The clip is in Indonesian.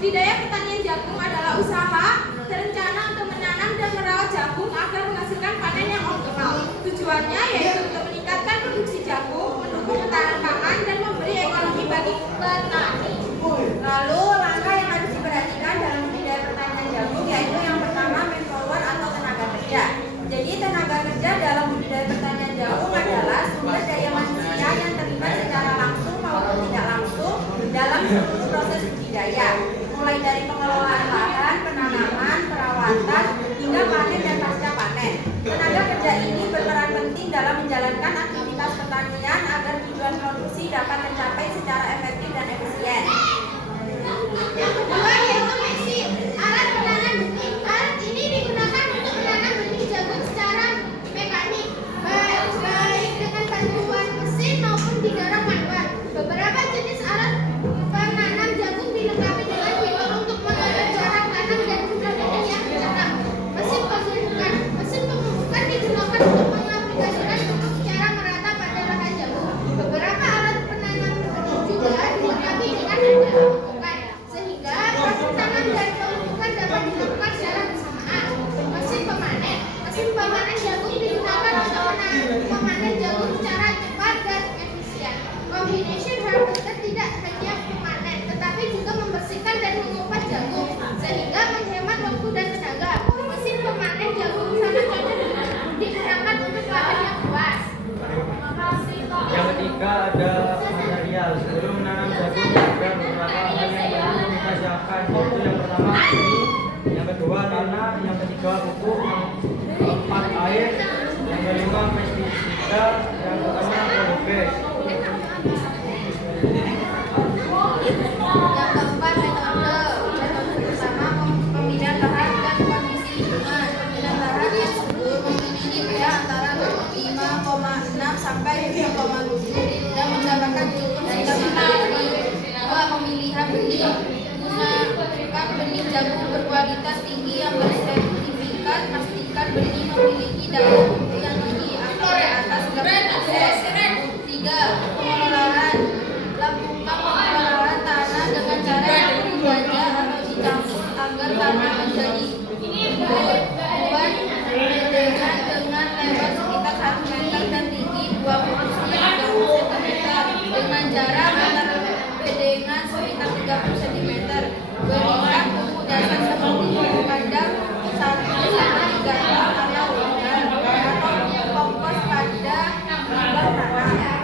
Budidaya pertanian jagung adalah usaha terencana untuk menanam dan merawat jagung agar menghasilkan panen yang optimal. Tujuannya yaitu untuk meningkatkan produksi jagung, mendukung ketahanan pangan, dan memberi ekonomi bagi petani. Lalu langkah yang harus diperhatikan dalam budidaya pertanian jagung yaitu yang pertama manpower atau tenaga kerja. Jadi tenaga kerja dalam budidaya pertanian jagung adalah sumber daya manusia yang terlibat secara langsung maupun tidak langsung dalam seluruh proses budidaya, mulai dari pengelolaan lahan, penanaman, perawatan, hingga panen dan pasca panen. Tenaga kerja ini berperan penting dalam menjalankan aktivitas pertanian agar tujuan produksi dapat tercapai secara efektif dan efisien. Yang kedua yaitu mesin. Alat penanam benih. Alat ini digunakan untuk menanam benih jagung secara mekanik, baik dengan bantuan mesin maupun didorong manual. Beberapa jenis alat penanam jagung dilengkapi dengan fitur untuk mengatur jarak tanam dan jumlah benih yang ditanam. Mesin pemupukan. Mesin pemupukan digunakan untuk mengaplikasikan pupuk secara merata pada lahan jagung. Beberapa alat penanam benih juga dilengkapi dengan media pemupukan, sehingga proses tanam dan pemupukan dapat dilakukan secara bersamaan. Mesin pemanen. Mesin pemanen jagung digunakan untuk memanen jagung secara cepat dan efisien. Combination harvester tidak hanya memanen, tetapi juga membersihkan dan mengupas jagung, sehingga menghemat waktu dan tenaga. Mesin pemanen jagung sangat cocok digunakan untuk lahan yang luas. Yang ketiga ada material. Sebelum menanam jagung ada beberapa hal yang perlu kita siapkan. Yaitu yang pertama benih, yang kedua tanah, yang ketiga pupuk, yang keempat air, yang kelima pestisida, yang keenam biobes. Yang keempat metode. Metode pertama pemilihan lahan dan kondisi lingkungan. Pemilihan lahan yang subur memiliki pH antara 5,6 sampai 7,7 dan mendapatkan cukup sinar matahari. Dua, pemilihan benih. Gunakan benih jagung berkualitas tinggi yang bersertifikat. Pastikan benih memiliki daya tumbuh yang tinggi atau di atas 90%. Tiga, pengelolaan. Lakukan pengelolaan tanah dengan cara yang berganja atau dicampur agar tanah menjadi batuan bedengan dengan lebar sekitar 1 meter dan tinggi 20 hingga 30 cm dengan jarak antar bedengan sekitar 30 cm. Berikan pupuk dasar seperti pupuk kandang 1 sama 3 atau udang atau kompos pada limbah tanah.